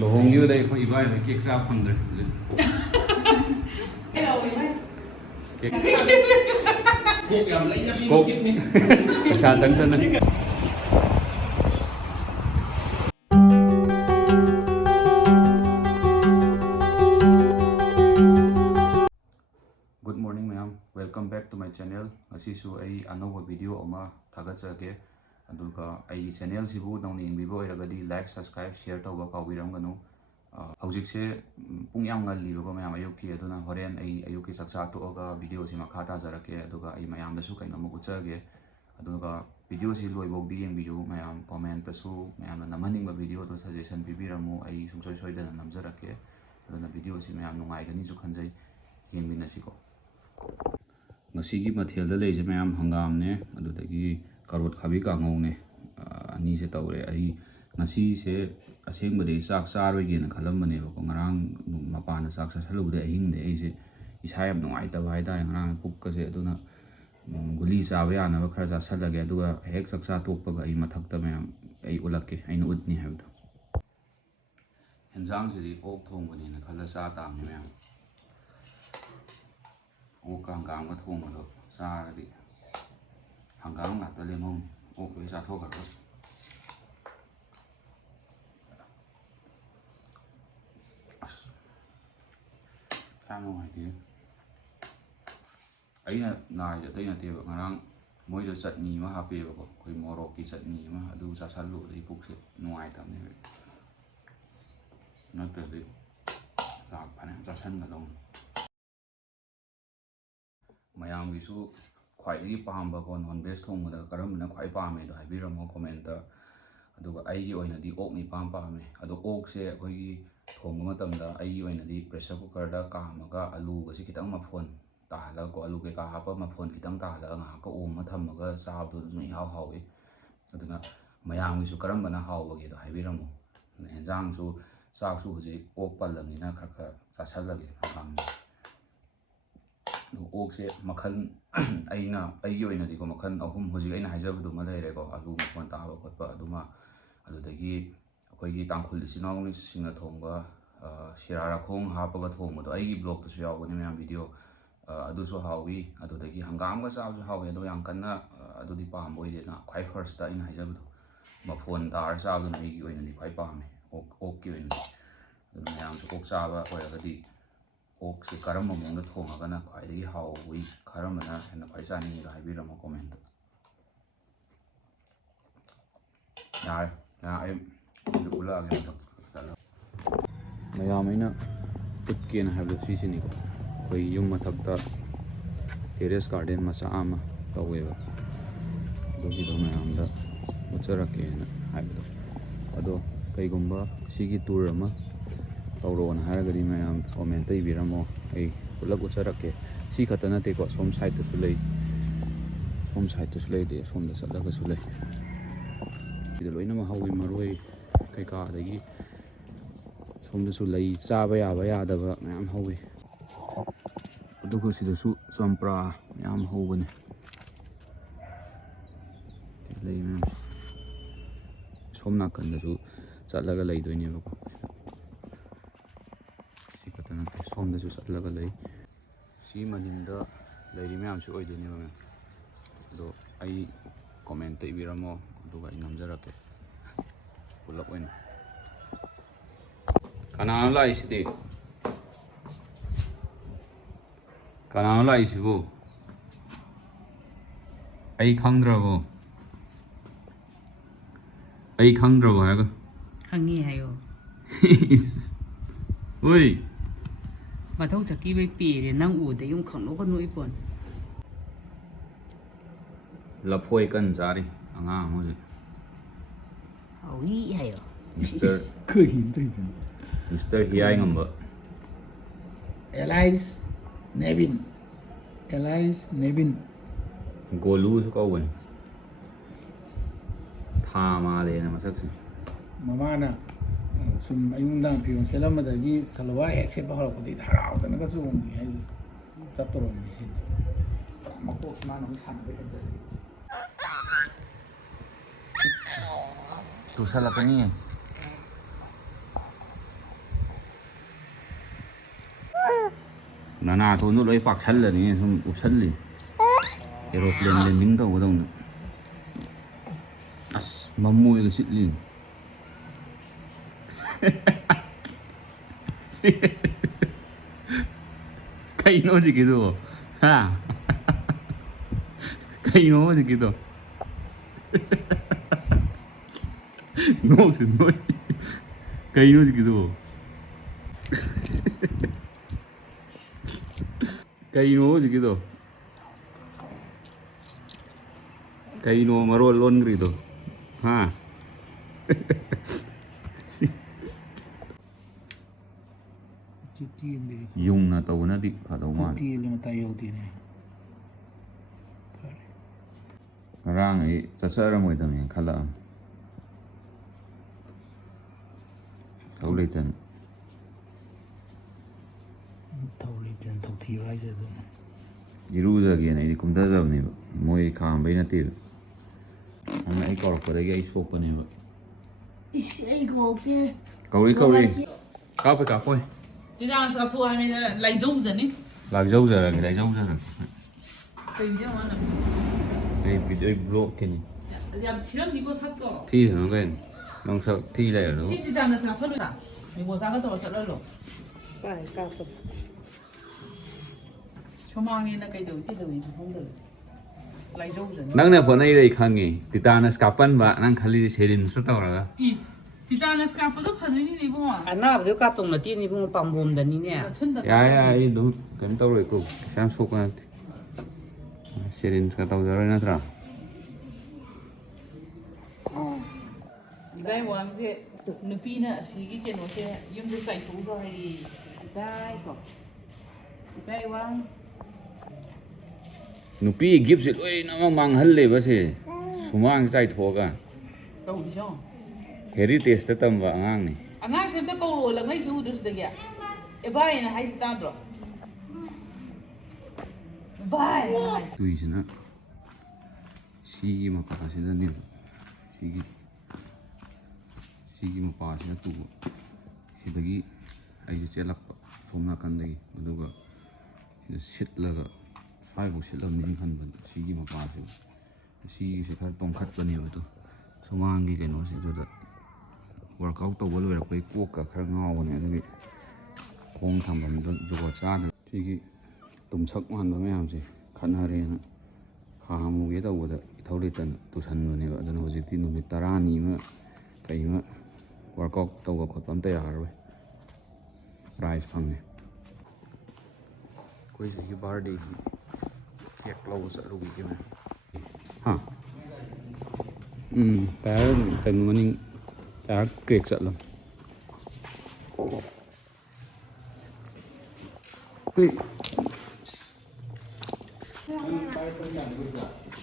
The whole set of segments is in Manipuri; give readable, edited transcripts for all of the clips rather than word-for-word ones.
ꯂꯨꯍꯣꯡꯈꯤꯕꯗ ꯑꯩꯈꯣꯏ ꯏꯕꯥꯏ ꯍꯣꯏ ꯀꯦꯛ ꯆꯥꯕ ꯐꯪꯗ꯭ꯔꯦ ꯍꯧꯖꯤꯛ ꯀꯣꯛ ꯌꯥꯝ ꯂꯩꯅ ꯄꯤꯕ ꯀꯦꯛꯅꯤ ꯄꯩꯁꯥ ꯆꯪꯗꯅ ꯒꯨꯗ ꯃꯣꯔꯅꯤꯡ ꯃꯌꯥꯝ welcome back to my channel ꯉꯁꯤꯁꯨ ꯑꯩ ꯑꯅꯧꯕ ꯚꯤꯗꯤꯑꯣ ꯑꯃ ꯊꯥꯒꯠꯆꯒꯦ ꯑꯗꯨꯒ ꯑꯩꯒꯤ ꯆꯦꯅꯦꯜꯁꯤꯕꯨ ꯅꯧꯅ ꯌꯦꯡꯕꯤꯕ ꯑꯣꯏꯔꯒꯗꯤ ꯂꯥꯏꯛ ꯁꯕꯁꯀ꯭ꯔꯥꯏꯕ ꯁꯤꯌꯔ ꯇꯧꯕ ꯀꯥꯎꯕꯤꯔꯝꯒꯅꯨ ꯍꯧꯖꯤꯛꯁꯦ ꯄꯨꯡ ꯌꯥꯝ ꯉꯜꯂꯤꯕꯀꯣ ꯃꯌꯥꯝ ꯑꯌꯨꯛꯀꯤ ꯑꯗꯨꯅ ꯍꯣꯔꯦꯟ ꯑꯩ ꯑꯌꯨꯛꯀꯤ ꯆꯥꯛꯆꯥ ꯇꯣꯛꯑꯒ ꯚꯤꯗꯤꯑꯣꯁꯤ ꯃꯈꯥ ꯇꯥꯖꯔꯛꯀꯦ ꯑꯗꯨꯒ ꯑꯩ ꯃꯌꯥꯝꯗꯁꯨ ꯀꯩꯅꯣꯝꯃ ꯎꯠꯆꯒꯦ ꯑꯗꯨꯒ ꯚꯤꯗꯤꯑꯣꯁꯤ ꯂꯣꯏꯐꯥꯎꯗꯤ ꯌꯦꯡꯕꯤꯌꯨ ꯃꯌꯥꯝ ꯀꯣꯃꯦꯟꯇꯁꯨ ꯃꯌꯥꯝꯅ ꯅꯝꯍꯟꯅꯤꯡꯕ ꯚꯤꯗꯤꯑꯣꯗꯣ ꯁꯖꯦꯁꯟ ꯄꯤꯕꯤꯔꯝꯃꯨ ꯑꯩ ꯁꯨꯡꯁꯣꯏ ꯁꯣꯏꯗꯅ ꯅꯝꯖꯔꯛꯀꯦ ꯑꯗꯨꯅ ꯚꯤꯗꯤꯑꯣꯁꯤ ꯃꯌꯥꯝ ꯅꯨꯡꯉꯥꯏꯒꯅꯤꯁꯨ ꯈꯟꯖꯩ ꯌꯦꯡꯃꯤꯟꯅꯁꯤꯀꯣ ꯉꯁꯤꯒꯤ ꯃꯊꯦꯜꯗ ꯂꯩꯔꯤꯁꯦ ꯃꯌꯥꯝ ꯍꯪꯒꯥꯝꯅꯦ ꯑꯗꯨꯗꯒꯤ ꯀꯥꯔꯣꯠ ꯈꯥꯕꯤ ꯀꯥꯡꯉꯧꯅꯦ ꯑꯅꯤꯁꯦ ꯇꯧꯔꯦ ꯑꯩ ꯉꯁꯤꯁꯦ ꯑꯁꯦꯡꯕꯗꯤ ꯆꯥꯛ ꯆꯥꯔꯣꯏꯒꯦꯅ ꯈꯜꯂꯝꯕꯅꯦꯕꯀꯣ ꯉꯔꯥꯡ ꯃꯄꯥꯟꯗ ꯆꯥꯛ ꯆꯥꯁꯜꯂꯨꯕꯗꯩ ꯑꯍꯤꯡꯗ ꯑꯩꯁꯦ ꯏꯁꯥ ꯌꯥꯝ ꯅꯨꯡꯉꯥꯏꯇꯕ ꯍꯥꯏꯇꯥꯔꯦ ꯉꯔꯥꯡ ꯄꯨꯛꯀꯁꯦ ꯑꯗꯨꯅ ꯒꯨꯂꯤ ꯆꯥꯕ ꯌꯥꯅꯕ ꯈꯔ ꯆꯥꯁꯜꯂꯒꯦ ꯑꯗꯨꯒ ꯍꯦꯛ ꯆꯥꯛꯆꯥ ꯇꯣꯛꯄꯒ ꯑꯩ ꯃꯊꯛꯇ ꯃꯌꯥꯝ ꯑꯩ ꯎꯠꯂꯛꯀꯦ ꯑꯩꯅ ꯎꯠꯅꯤ ꯍꯥꯏꯕꯗꯣ ꯍꯦꯟꯖꯥꯡꯁꯤꯗꯤ ꯑꯣꯛ ꯊꯣꯡꯕꯅꯦꯅ ꯈꯜꯂ ꯆꯥ ꯇꯥꯕꯅꯤ ꯃꯌꯥꯝ ꯑꯣꯛꯀ ꯍꯪꯒꯥꯝꯒ ꯊꯣꯡꯕꯗꯣ ꯆꯥꯔꯗꯤ ꯍꯪꯒꯥꯝ ꯉꯥꯛꯇ ꯂꯦꯝꯍꯧꯅꯤ ꯑꯣꯛ ꯂꯣꯏ ꯆꯥꯊꯣꯛꯈ꯭ꯔꯒ ꯑꯁ ꯌꯥꯝ ꯅꯨꯡꯉꯥꯏꯇꯦ ꯑꯩꯅ ꯅꯥꯔꯤꯁꯦ ꯑꯇꯩ ꯅꯠꯇꯦꯕ ꯉꯔꯥꯡ ꯃꯣꯏꯗꯣ ꯆꯠꯅꯤ ꯑꯃ ꯍꯥꯞꯄꯦꯕꯀꯣ ꯑꯩꯈꯣꯏ ꯃꯣꯔꯣꯛꯀꯤ ꯆꯠꯅꯤ ꯑꯃ ꯑꯗꯨ ꯆꯥꯁꯜꯂꯨꯕꯗꯩ ꯄꯨꯛꯁꯦ ꯅꯨꯡꯉꯥꯏꯇꯕꯅꯦꯕ ꯅꯠꯇ꯭ꯔꯗꯤ ꯆꯥꯛ ꯐꯅꯌꯥꯝ ꯆꯥꯁꯟꯒꯗꯧꯅꯤ ꯃꯌꯥꯝꯒꯤꯁꯨ ꯈ꯭ꯋꯥꯏꯗꯒꯤ ꯄꯥꯝꯕꯀꯣ ꯅꯣꯟ ꯚꯦꯖ ꯊꯣꯡꯕꯗ ꯀꯔꯝꯕꯅ ꯈ꯭ꯋꯥꯏ ꯄꯥꯝꯃꯦꯗꯣ ꯍꯥꯏꯕꯤꯔꯝꯃꯣ ꯀꯣꯃꯦꯟꯇ ꯑꯗꯨꯒ ꯑꯩꯒꯤ ꯑꯣꯏꯅꯗꯤ ꯑꯣꯛꯅ ꯏꯄꯥꯝ ꯄꯥꯝꯃꯦ ꯑꯗꯣ ꯑꯣꯛꯁꯦ ꯑꯩꯈꯣꯏꯒꯤ ꯊꯣꯡꯕ ꯃꯇꯝꯗ ꯑꯩꯒꯤ ꯑꯣꯏꯅꯗꯤ ꯄ꯭ꯔꯦꯁꯔ ꯀꯨꯀꯔꯗ ꯀꯥꯝꯃꯒ ꯑꯂꯨꯒꯁꯦ ꯈꯤꯇꯪ ꯃꯐꯣꯟ ꯇꯥꯍꯜꯂꯒꯀꯣ ꯑꯂꯨ ꯀꯩꯀꯥ ꯍꯥꯞꯄ ꯃꯐꯣꯟ ꯈꯤꯇꯪ ꯇꯥꯍꯜꯂꯒ ꯉꯥꯏꯍꯥꯛꯀ ꯑꯣꯝꯃ ꯊꯝꯃꯒ ꯆꯥꯕꯗꯣ ꯑꯗꯨꯝ ꯏꯍꯥꯎ ꯍꯥꯎꯏ ꯑꯗꯨꯅ ꯃꯌꯥꯝꯒꯤꯁꯨ ꯀꯔꯝꯕꯅ ꯍꯥꯎꯕꯒꯦꯗꯣ ꯍꯥꯏꯕꯤꯔꯝꯃꯣ ꯑꯗꯨꯅ ꯍꯦꯟꯖꯥꯡꯁꯨ ꯆꯥꯛꯁꯨ ꯍꯧꯖꯤꯛ ꯑꯣꯛ ꯄꯜꯂꯕꯅꯤꯅ ꯈꯔ ꯈꯔ ꯆꯥꯁꯜꯂꯒꯦ ꯍꯪꯒꯥꯝꯁꯦ ꯑꯣꯛꯁꯦ ꯃꯈꯜ ꯑꯩꯒꯤ ꯑꯣꯏꯅꯗꯤꯀꯣ ꯃꯈꯜ ꯑꯍꯨꯝ ꯍꯧꯖꯤꯛ ꯑꯩꯅ ꯍꯥꯏꯖꯕꯗꯨꯃ ꯂꯩꯔꯦꯀꯣ ꯑꯂꯨ ꯃꯐꯣꯟ ꯇꯥꯕ ꯈꯣꯠꯄ ꯑꯗꯨꯃ ꯑꯗꯨꯗꯒꯤ ꯑꯩꯈꯣꯏꯒꯤ ꯇꯥꯡꯈꯨꯜ ꯏꯆꯤꯜ ꯏꯅꯥꯎꯁꯤꯡꯅ ꯊꯣꯡꯕ ꯁꯤꯔꯥꯔꯥꯈꯣꯡ ꯍꯥꯞꯄꯒ ꯊꯣꯡꯕꯗꯣ ꯑꯩꯒꯤ ꯕ꯭ꯂꯣꯛꯇꯁꯨ ꯌꯥꯎꯕꯅꯦ ꯃꯌꯥꯝ ꯚꯤꯗꯤꯑꯣ ꯑꯗꯨꯁꯨ ꯍꯥꯎꯋꯤ ꯑꯗꯨꯗꯒꯤ ꯍꯪꯒꯥꯝꯒ ꯆꯥꯕꯁꯨ ꯍꯥꯎꯋꯤ ꯑꯗꯣ ꯌꯥꯝ ꯀꯟꯅ ꯑꯗꯨꯗꯤ ꯄꯥꯝꯕ ꯑꯣꯏꯗꯦꯅ ꯈ꯭ꯋꯥꯏ ꯐꯥꯔꯁꯇ ꯑꯩꯅ ꯍꯥꯏꯖꯕꯗꯣ ꯃꯐꯣꯟ ꯇꯥꯔ ꯆꯥꯕꯗꯨꯅ ꯑꯩꯒꯤ ꯑꯣꯏꯅꯗꯤ ꯈ꯭ꯋꯥꯏ ꯄꯥꯝꯃꯦ ꯑꯣꯛꯀꯤ ꯑꯣꯏꯅꯗꯤ ꯑꯗꯨꯅ ꯃꯌꯥꯝꯁꯨ ꯑꯣꯛ ꯆꯥꯕ ꯑꯣꯏꯔꯒꯗꯤ ꯑꯣꯛꯁꯦ ꯀꯔꯝꯕ ꯃꯑꯣꯡꯗ ꯊꯣꯡꯉꯒꯅ ꯈ꯭ꯋꯥꯏꯗꯒꯤ ꯍꯥꯎꯋꯤ ꯀꯔꯝꯕꯅ ꯍꯦꯟꯅ ꯈ꯭ꯋꯥꯏ ꯆꯥꯅꯤꯡꯉꯤꯗꯣ ꯍꯥꯏꯕꯤꯔꯝꯃꯣ ꯀꯣꯃꯦꯟꯇ ꯌꯥꯔꯦ ꯑꯩ ꯎꯠꯂꯛꯑꯒꯦ ꯃꯌꯥꯝ ꯑꯩꯅ ꯎꯠꯀꯦꯅ ꯍꯥꯏꯕꯗꯣ ꯁꯤꯁꯤꯅꯤꯀꯣ ꯑꯩꯈꯣꯏ ꯌꯨꯝ ꯃꯊꯛꯇ ꯇꯦꯔꯦꯁ ꯒꯥꯔꯗꯦꯟ ꯃꯆꯥ ꯑꯃ ꯇꯧꯋꯦꯕ ꯑꯗꯨꯒꯤꯗꯣ ꯃꯌꯥꯝꯗ ꯎꯠꯆꯔꯛꯀꯦꯅ ꯍꯥꯏꯕꯗꯣ ꯑꯗꯣ ꯀꯩꯒꯨꯝꯕ ꯁꯤꯒꯤ ꯇꯨꯔ ꯑꯃ ꯇꯧꯔꯛꯑꯣꯅ ꯍꯥꯏꯔꯒꯗꯤ ꯃꯌꯥꯝ ꯀꯣꯃꯦꯟꯇ ꯏꯕꯤꯔꯝꯃꯣ ꯑꯩ ꯄꯨꯂꯞ ꯎꯠꯆꯔꯛꯀꯦ ꯁꯤ ꯈꯛꯇ ꯅꯠꯇꯦꯀꯣ ꯁꯣꯝ ꯁꯥꯏꯗꯠꯇꯁꯨ ꯂꯩ ꯁꯣꯝ ꯁꯥꯏꯗꯠꯇꯁꯨ ꯂꯩꯇꯦ ꯁꯣꯝꯗ ꯆꯠꯂꯒꯁꯨ ꯂꯩ ꯁꯤꯗ ꯂꯣꯏꯅꯃꯛ ꯍꯧꯋꯤ ꯃꯔꯣꯏ ꯀꯩꯀꯥ ꯑꯗꯒꯤ ꯁꯣꯝꯗꯁꯨ ꯂꯩ ꯆꯥꯕ ꯌꯥꯕ ꯌꯥꯗꯕ ꯃꯌꯥꯝ ꯍꯧꯋꯤ ꯑꯗꯨꯒ ꯁꯤꯗꯁꯨ ꯆꯝꯄ꯭ꯔꯥ ꯃꯌꯥꯝ ꯍꯧꯕꯅꯤ ꯂꯩ ꯃꯌꯥꯝ ꯁꯣꯝ ꯅꯥꯀꯟꯗꯁꯨ ꯆꯠꯂꯒ ꯂꯩꯗꯣꯏꯅꯦꯕꯀꯣ ꯁꯤ ꯈꯛꯇ ꯅꯠꯇꯦ ꯁꯣꯝꯗꯁꯨ ꯆꯠꯂꯒ ꯂꯩ ꯁꯤ ꯃꯅꯤꯡꯗ ꯂꯩꯔꯤ ꯃꯌꯥꯝꯁꯨ ꯑꯣꯏꯗꯣꯏꯅꯦꯕ ꯃꯌꯥꯝ ꯑꯗꯣ ꯑꯩ ꯀꯣꯃꯦꯟꯇ ꯏꯕꯤꯔꯝꯃꯣ ꯑꯗꯨꯒ ꯑꯩ ꯅꯝꯖꯔꯛꯀꯦ ꯄꯨꯂꯞ ꯑꯣꯏꯅ ꯀꯅꯥꯅꯣ ꯂꯥꯛꯏꯁꯤꯗꯤ ꯀꯅꯥꯅꯣ ꯂꯥꯛꯏꯁꯤꯕꯨ ꯑꯩ ꯈꯪꯗ꯭ꯔꯕꯣ ꯑꯩ ꯈꯪꯗ꯭ꯔꯕꯣ ꯍꯥꯏꯔꯒ ꯈꯪꯉꯤ ꯍꯥꯏꯌꯣ ꯍꯣꯏ ꯃꯊꯧ ꯆꯠꯈꯤꯕꯩ ꯄꯦꯔꯦ ꯅꯪ ꯎꯗ ꯌꯨꯝ ꯈꯪꯅꯣ ꯏꯄꯣꯟ ꯂꯐꯣꯏ ꯀꯟꯅ ꯆꯥꯔꯤ ꯑꯉꯥꯡ ꯑꯃ ꯍꯧꯖꯤꯛ ꯍꯥꯎꯏ ꯍꯥꯏꯌꯣ ꯃꯤꯁꯇꯔ ꯀꯩꯅꯣ ꯇꯧꯏꯗꯨꯅ ꯃꯤꯁꯇꯔ ꯍꯤꯌꯥꯏ ꯉꯝꯕ ꯑꯦꯂꯥꯏꯁ ꯅꯦꯕꯤꯟ ꯒꯣꯂꯨꯁꯨ ꯀꯧꯕꯅꯤ ꯊꯥ ꯃꯥꯜꯂꯦꯅ ꯃꯁꯛꯁꯦ ꯃꯃꯥꯅ ꯁꯨꯝ ꯑꯌꯨꯛ ꯅꯨꯡꯗꯥꯡ ꯐꯤꯔꯣꯜ ꯁꯦꯠꯂꯝꯕꯗꯒꯤ ꯁꯜꯋꯥꯔ ꯍꯦꯛ ꯁꯦꯠꯄ ꯍꯧꯔꯛꯄꯗꯒꯤ ꯍꯔꯥꯎꯗꯅꯒ ꯆꯣꯡꯉꯤ ꯍꯥꯏꯁꯦ ꯆꯠꯇꯣꯔꯝꯅꯤ ꯁꯤꯅꯤ ꯃꯀꯣꯛ ꯃꯥꯅ ꯑꯃꯨꯛ ꯁꯥꯟꯅꯕ ꯍꯦꯟꯖꯜꯂꯤ ꯇꯨꯁꯜꯂꯛꯀꯅꯤꯌꯦ ꯅꯅꯥꯊꯣꯟꯗꯣ ꯂꯣꯏ ꯄꯥꯛꯁꯜꯂꯅꯤ ꯁꯨꯝ ꯎꯞꯁꯜꯂꯤ ꯑꯦꯔꯣꯄ꯭ꯂꯦꯟ ꯂꯦꯟꯗꯤꯡ ꯇꯧꯒꯗꯧꯅ ꯑꯁ ꯃꯃꯣꯏꯒ ꯆꯤꯠꯂꯤ ꯀꯩꯅꯣ ꯍꯧꯖꯤꯛꯀꯤꯗꯣ ꯍꯥ ꯀꯩꯅꯣ ꯍꯧꯖꯤꯛꯀꯤꯗꯣ ꯅꯣꯛꯁꯨ ꯅꯣꯏ ꯀꯩꯅꯣ ꯍꯧꯖꯤꯛꯀꯤꯗꯣ ꯀꯩꯅꯣ ꯍꯧꯖꯤꯛꯀꯤꯗꯣ ꯀꯩꯅꯣ ꯃꯔꯣꯜ ꯂꯣꯟꯈ꯭ꯔꯤꯗꯣ ꯍꯥ ꯌꯨꯡꯅ ꯇꯧꯕꯅꯗꯤ ꯐꯗꯧ ꯃꯥꯜꯂꯦ ꯃꯇꯥꯏ ꯌꯧꯗꯦꯅꯦ ꯐꯔꯦ ꯉꯔꯥꯡ ꯑꯩ ꯆꯠꯆꯔꯝꯃꯣꯏꯗꯕꯅꯦ ꯈꯜꯂꯛꯑꯝ ꯊꯧ ꯂꯩꯇꯅ ꯊꯧ ꯂꯩꯇꯅ ꯊꯧꯊꯤꯕ ꯍꯥꯏꯁꯦ ꯑꯗꯨꯝ ꯏꯔꯨꯖꯒꯦꯅ ꯑꯩꯗꯤ ꯀꯨꯝꯊꯖꯕꯅꯦꯕ ꯃꯣꯏ ꯈꯥꯝꯕꯩ ꯅꯠꯇꯦꯕ ꯑꯗꯨꯅ ꯑꯩ ꯀꯧꯔꯛꯄꯗꯒꯤ ꯑꯩ ꯁꯣꯛꯄꯅꯦꯕ 이씨 이거 어때? ꯀꯧꯏ ꯀꯥꯞꯄꯣꯏ ꯀꯥꯞꯄꯣꯏ 이랑 사토 하면 라이종자니? ꯂꯥꯛꯆꯧꯖꯔꯒꯦ ꯂꯥꯛꯆꯧꯖꯔꯒꯦ 그게 뭐는? ꯑꯩ ꯚꯤꯗꯤꯑꯣ ꯕ꯭ꯂꯣꯛꯀꯤꯅꯤ 야 지금 이거 샀어. ꯊꯤꯁꯅꯨ ꯀꯩꯅꯣ ꯅꯪ ꯁꯛ ꯊꯤ ꯂꯩꯔꯗꯨ 시티단에 사ፈል다. 이거 사가도 어쩌려고? 빨리 깎아. 조망이나 그래도 이때도 이제 혼들. 라이종자니? ꯅꯪꯅ ꯍꯣꯠꯅꯩꯔ ꯑꯩ ꯈꯪꯉꯤ ꯇꯤꯇꯥꯅꯁ ꯀꯥꯞꯄꯟꯕ ꯅꯪ ꯈꯜꯂꯤꯁꯦ ꯁꯦꯔꯤꯟꯁꯇ ꯇꯧꯔꯒ 이 디자인에 스카프도 파는 이거. ꯑꯅꯥꯕꯗꯣ ꯀꯥꯞꯇꯧ ꯅꯠꯇꯦꯅꯦ 이ꯕꯨꯡꯉꯣ ꯄꯥꯝꯕꯣꯝꯗꯅꯤꯅꯦ. ꯌꯥꯏ ꯑꯩ ꯑꯗꯨꯝ ꯀꯩꯅꯣ ꯇꯧꯔꯣꯏꯀꯣ ꯀꯩꯁꯨ ꯌꯥꯝ ꯁꯣꯛꯄ ꯅꯠꯇꯦ ꯁꯦꯔꯤꯟꯁꯀ ꯇꯧꯖꯔꯣꯏ ꯅꯠꯇ꯭ꯔꯥ 이바이 왕제 누피나 시기 게노세 юм도 사이토서 하리. 이바이고. 이바이 왕. ꯅꯨꯄꯤ ꯒꯤꯐꯁꯦ ꯂꯣꯏꯅꯃꯛ ꯃꯥꯡꯍꯜꯂꯦꯕꯁꯦ ꯁꯨꯃꯥꯡ ꯆꯥꯏꯊꯣꯛꯑꯒ 그러죠. ꯍꯦꯔꯤꯇꯦꯖꯇ ꯇꯝꯕ ꯑꯉꯥꯡꯅꯤ ꯑꯉꯥꯡꯁꯦ ꯑꯝꯇ ꯀꯧꯔꯣ ꯂꯛꯅꯩꯁꯨ ꯎꯗ꯭ꯔꯁꯤꯗꯒꯤ ꯑꯦꯕꯥꯏꯅ ꯍꯥꯏꯁꯤ ꯇꯥꯗ꯭ꯔꯣ ꯕꯥꯏ ꯇꯨꯏꯁꯤꯅ ꯁꯤꯒꯤ ꯃꯄꯥꯁꯤꯗꯅꯦꯕ ꯁꯤꯒꯤ ꯃꯄꯥꯁꯤꯅ ꯇꯨꯕ ꯁꯤꯗꯒꯤ ꯑꯩꯁꯦ ꯆꯦꯜꯂꯛꯄ ꯁꯣꯝ ꯅꯥꯀꯟꯗꯒꯤ ꯑꯗꯨꯒ ꯁꯤꯗ ꯁꯤꯠꯂꯒ ꯁ꯭ꯋꯥꯏꯐꯥꯎ ꯁꯤꯠꯂꯝꯅꯤ ꯈꯟꯕꯗ ꯁꯤꯒꯤ ꯃꯄꯥꯁꯦ ꯁꯤꯒꯤꯁꯦ ꯈꯔ ꯇꯣꯡꯈꯠꯄꯅꯦꯕ ꯑꯗꯣ ꯁꯨꯃꯥꯡꯒꯤ ꯀꯩꯅꯣꯁꯦ ꯑꯗꯨꯗ ꯋꯥꯔꯛꯑꯥꯎꯠ ꯇꯧꯕ ꯂꯣꯏꯔꯛꯄꯩ ꯀꯣꯛꯀ ꯈꯔ ꯉꯥꯎꯕꯅꯦ ꯑꯗꯨꯒꯤ ꯈꯣꯡ ꯊꯝꯐꯝꯗ ꯖꯨꯒꯣꯠ ꯆꯥꯗꯅ ꯁꯤꯒꯤ ꯇꯨꯝꯁꯛ ꯃꯥꯟꯕ ꯃꯌꯥꯝꯁꯦ ꯈꯠꯅꯔꯦꯅ ꯈꯥꯝꯃꯨꯒꯦ ꯇꯧꯕꯗ ꯏꯊꯧ ꯂꯩꯇꯅ ꯇꯨꯁꯟꯕꯅꯦꯕ ꯑꯗꯨꯅ ꯍꯧꯖꯤꯛꯇꯤ ꯅꯨꯃꯤꯠ 10ꯅꯤ ꯑꯃ ꯀꯩ ꯑꯃ ꯋꯥꯔꯛꯑꯥꯎꯠ ꯇꯧꯕ ꯈꯣꯠꯄ ꯑꯝꯇ ꯌꯥꯔꯔꯣꯏ ꯄ꯭ꯔꯥꯏꯖ ꯐꯪꯉꯦ ꯑꯩꯈꯣꯏ ꯁꯤꯒꯤ ꯕꯥꯔꯗꯦꯒꯤ ꯀꯦꯛ ꯂꯧꯕ ꯆꯠꯂꯨꯈꯤꯒꯦ ꯍꯥ ꯇꯥꯌꯔ ꯀꯩꯅꯣ ꯃꯅꯤꯡ ꯇꯥꯌꯔ ꯀ꯭ꯔꯦꯛ ꯆꯠꯂꯝ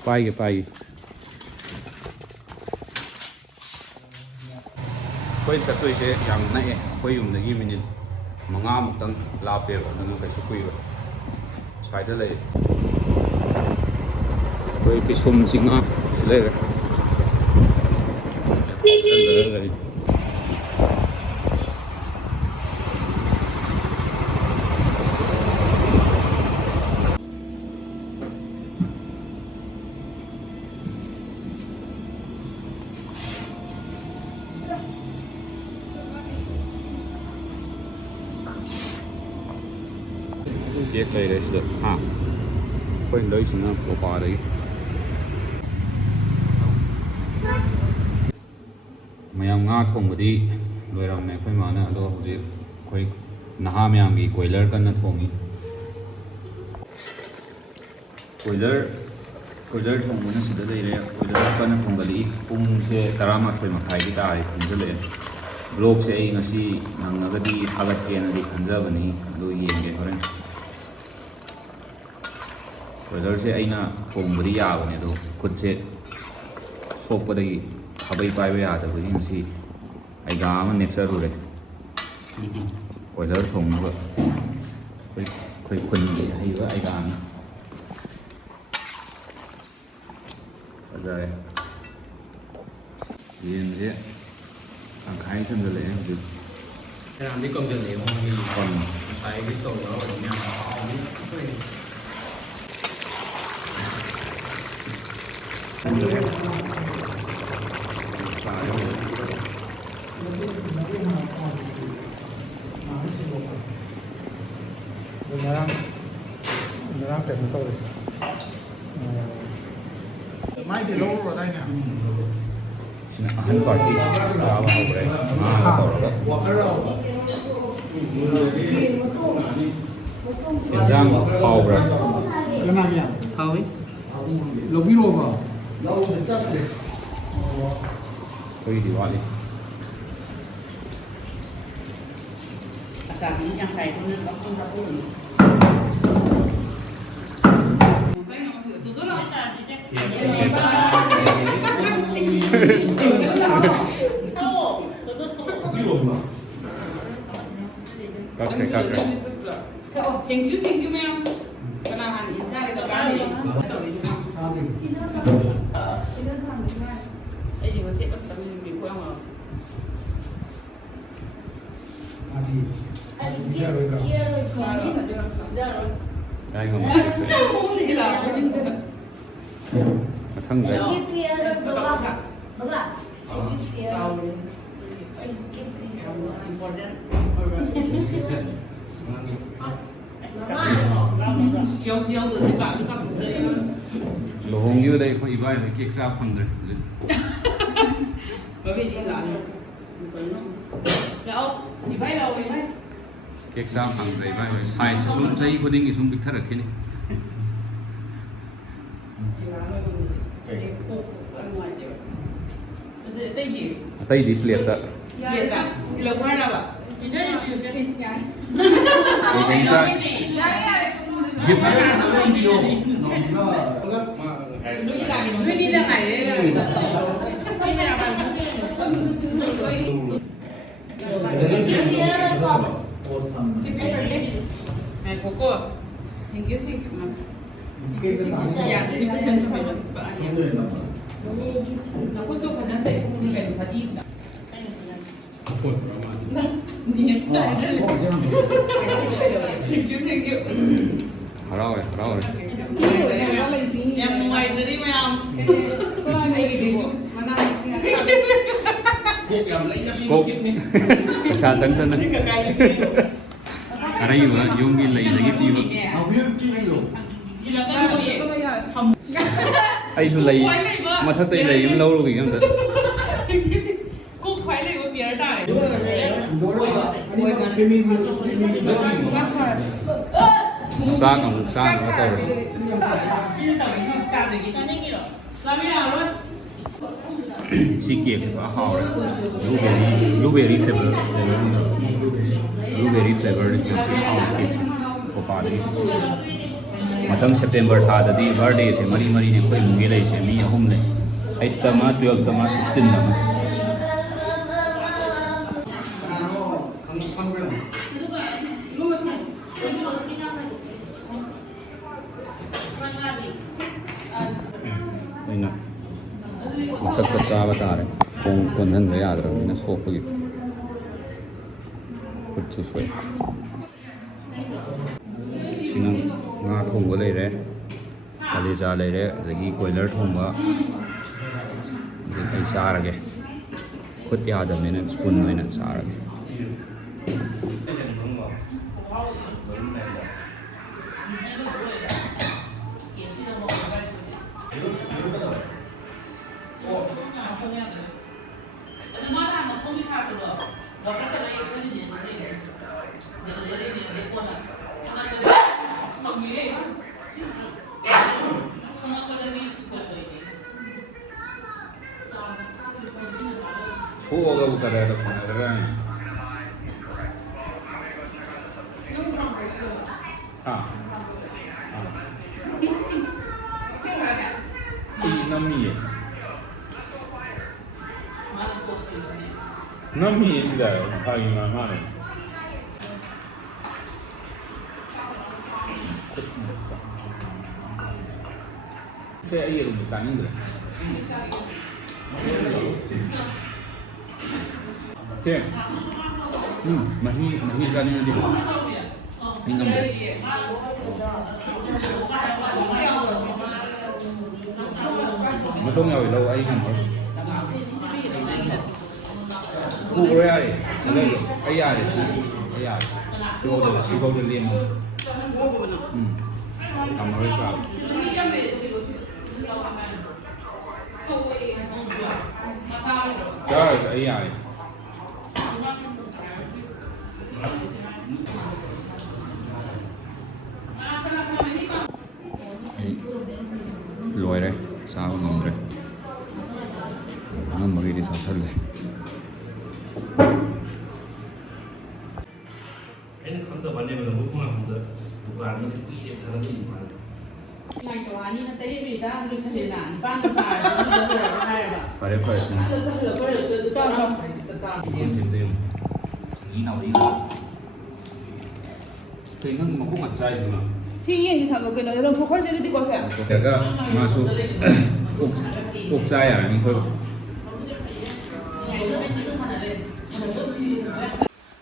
ꯄꯥꯏꯒꯦ ꯑꯩꯈꯣꯏ ꯆꯠꯇꯣꯏꯁꯦ ꯌꯥꯝ ꯅꯛꯑꯦ ꯑꯩꯈꯣꯏ ꯌꯨꯝꯗꯒꯤ ꯃꯤꯅꯤꯠ 5ꯃꯨꯛꯇꯪ ꯂꯥꯞꯄꯦꯕ ꯑꯗꯨꯅ ꯀꯩꯁꯨ ꯀꯨꯏꯔꯣꯏ ꯁ꯭ꯋꯥꯏꯗ ꯂꯩ ꯑꯩꯈꯣꯏ ꯄꯤꯁꯨꯝ ꯆꯤꯡꯉꯥ ꯁꯤ ꯂꯩꯔꯦ ꯀꯦꯛ ꯂꯩꯔꯦ ꯁꯤꯗ ꯑꯩꯈꯣꯏ ꯂꯩꯁꯤꯅ ꯀꯣꯄꯥꯗꯒꯤ ꯃꯌꯥꯝ ꯉꯥ ꯊꯣꯡꯕꯗꯤ ꯂꯣꯏꯔꯝꯃꯦ ꯑꯩꯈꯣꯏ ꯃꯥꯅ ꯑꯗꯣ ꯍꯧꯖꯤꯛ ꯑꯩꯈꯣꯏ ꯅꯍꯥ ꯃꯌꯥꯝꯒꯤ ꯀꯣꯏꯂꯔ ꯀꯟꯅ ꯊꯣꯡꯉꯤ ꯀꯣꯏꯂꯔ ꯊꯣꯡꯕꯅ ꯁꯤꯗ ꯂꯩꯔꯦ ꯀꯣꯏꯂꯔ ꯀꯟꯅ ꯊꯣꯡꯒꯠꯂꯛꯏ ꯄꯨꯡꯁꯦ 11:30 ꯇꯥꯔꯦ ꯊꯦꯡꯖꯤꯜꯂꯛꯑꯦ ꯕ꯭ꯂꯣꯛꯁꯦ ꯑꯩ ꯉꯁꯤ ꯅꯪꯉꯒꯗꯤ ꯊꯥꯒꯠꯀꯦꯅꯗꯤ ꯈꯟꯖꯕꯅꯤ ꯑꯗꯣ ꯌꯦꯡꯒꯦ ꯍꯣꯔꯦꯟ ꯀꯣꯏꯂꯔꯁꯦ ꯑꯩꯅ ꯊꯣꯡꯕꯗꯤ ꯌꯥꯕꯅꯦ ꯑꯗꯣ ꯈꯨꯠꯁꯦ ꯁꯣꯛꯄꯗꯒꯤ ꯈꯥꯕꯩ ꯄꯥꯏꯕ ꯌꯥꯗꯕꯒꯤ ꯉꯁꯤ ꯑꯩꯒꯥ ꯑꯃ ꯅꯦꯛꯆꯔꯨꯔꯦ ꯀꯣꯏꯂꯔ ꯊꯣꯡꯅꯕ ꯑꯩꯈꯣꯏ ꯈꯨꯟꯒꯤ ꯑꯍꯩꯕ ꯑꯩꯒꯥꯅꯤ ꯐꯖꯔꯦ ꯌꯦꯟꯁꯦ ꯇꯪꯈꯥꯏ ꯆꯟꯖꯜꯂꯛꯑꯦ ꯍꯧꯖꯤꯛ 사람들이 검증해요. 사이비 또 나오거든요. 나랑 때문에 떠오르지. 많이 들어오러 다니냐? 한 가지 싸워 그래. 괜찮아. 파워브라. 연합이야. 하위 로비로 봐. 거의 diwali. อาจารย์นี้ยังไงพวกนั้นรับพูดรับพูดใส่หนังสือตัวเราKakre, kakre. So, thank you, ma'am. Kanahan isda rin ka kami. Ay, di ba siya ba't kami yung ko ang Dai ngam. Mathang dai. Yêu từ tất cả các cụ dễ Lohong yu dai ko ibai mai kek sa phang der. bởi vì đi lại đâu thì bay đâu thì bay Kek sa phang dai bai mai sai sum chai ko ding sum pik thar rakhini. Tây gì? Atai di plate ta. Việt à? Thì là quay đâu ạ? Thì đây là điều cái gì cái? Ei ta. Giúp nó ra sao không đi đâu? Nó đi ra ngày đấy là này của cô thank you ma'am. Dạ, thì cái chân phải là bạn em. Nó có tôi phải đánh tay cũng như vậy phải đi. Đi sai rồi. Thank you. Harau rồi, harau rồi. Em ngoài dưới đi mày không? Cô. Sa sang tan. Ara yu ha, yung gi lai lagi ti ba. Ai su lai. Ma thak tai lai yum lâu rồi kì ta. Cô khoái này có bia đại. Sa kang sa nó to rồi. Chi kek ba hao rồi. Blueberry flavor. Blueberry flavor ni chu hao kek. Ko pa ni. Mathang September tha da di birthday se mari mari ne koi mungi lai se mi ahum le. 8 tama 12 tama 16 tama. Aina. Mathak ta sa ba ta re. Kon han ba ya dra ni so pagi. Kut chu soi. Sinang nga thong ba lai re. Kaliza lai re, lagi boiler thong ba. Ai sa ra ge. Kut ya da ne spoon mai na sa ra ge. Fuoga bukara da khana ra. Ha. Nami ye. Nami ye sida yo. Ha yin ma ne. Thế ai dùng sáng như vậy? Thế ꯃꯍꯤ ꯆꯥꯅꯤꯡꯉꯗꯤ ꯑꯩ ꯉꯝꯗꯦ. ꯃꯇꯣꯡ ꯌꯥꯎꯋꯤ ꯂꯧ ꯑꯩ ꯉꯝꯃꯔꯣꯏ. ꯄꯨꯈ꯭ꯔꯣ ꯌꯥꯔꯦ. ꯑꯩ ꯌꯥꯔꯦ. ꯑꯩ ꯌꯥꯔꯦ. ꯁꯤꯐꯥꯎꯗ ꯂꯦꯝꯃꯣ. ꯉꯝꯃꯔꯣꯏ ꯆꯥꯕ. ꯆꯥꯔꯁꯦ ꯑꯩ ꯌꯥꯔꯦ. ꯑꯩ ꯂꯣꯏꯔꯦ. ꯆꯥꯕ ꯉꯝꯗ꯭ꯔꯦ. ꯑꯉꯝꯕꯈꯩꯗꯤ ꯆꯥꯁꯜꯂꯦ. ꯑꯩꯅ ꯈꯪꯗꯕꯅꯦꯕ ꯂꯧꯕꯨꯛ ꯃꯉꯥꯡꯗ ꯗꯨꯀꯥꯟꯗ ꯀꯨꯏꯔꯦ ꯊꯥꯒꯠꯂꯛꯏ ꯃꯥꯅ. ꯑꯅꯤꯅ ꯇꯔꯦꯠ ꯂꯣꯏꯁꯜꯂꯦꯅ ꯅꯤꯄꯥꯟꯗ ꯆꯥꯔꯒ ꯍꯥꯏꯔꯕ. ꯐꯔꯦ ꯐꯔꯦ. ꯀꯩ ꯅꯪ ꯃꯈꯣꯡ ꯉꯥꯛ ꯆꯥꯏꯗꯨꯅ? ꯁꯤ ꯌꯦꯡꯁꯤ ꯊꯝꯃꯣ ꯀꯩꯅꯣ ꯂꯧꯊꯣꯛꯈ꯭ꯔꯁꯦ ꯑꯗꯨꯗꯤꯀꯣ ꯁꯦ. ꯂꯧꯊꯣꯛꯈ꯭ꯔꯒ ꯃꯥꯁꯨ ꯀꯣꯛ ꯆꯥ ꯌꯥꯔꯅꯤ ꯑꯩꯈꯣꯏ.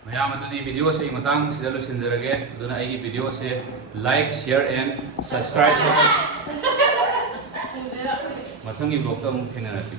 ꯃꯌꯥꯝ ꯑꯗꯨꯗꯤ ꯚꯤꯗꯤꯑꯣꯁꯦ ꯑꯩ ꯃꯇꯥꯡꯁꯤꯗ ꯂꯣꯏꯁꯤꯟꯖꯔꯒꯦ. ꯑꯗꯨꯅ ꯑꯩꯒꯤ ꯚꯤꯗꯤꯑꯣꯁꯦ ꯂꯥꯏꯛ, ꯁꯤꯌꯔ ꯑꯦꯟ ꯁꯕꯁꯀ꯭ꯔꯥꯏꯕ. ꯃꯊꯪꯒꯤ ꯕ꯭ꯂꯣꯛꯇ ꯑꯃꯨꯛ ꯊꯦꯡꯅꯔꯁꯤ.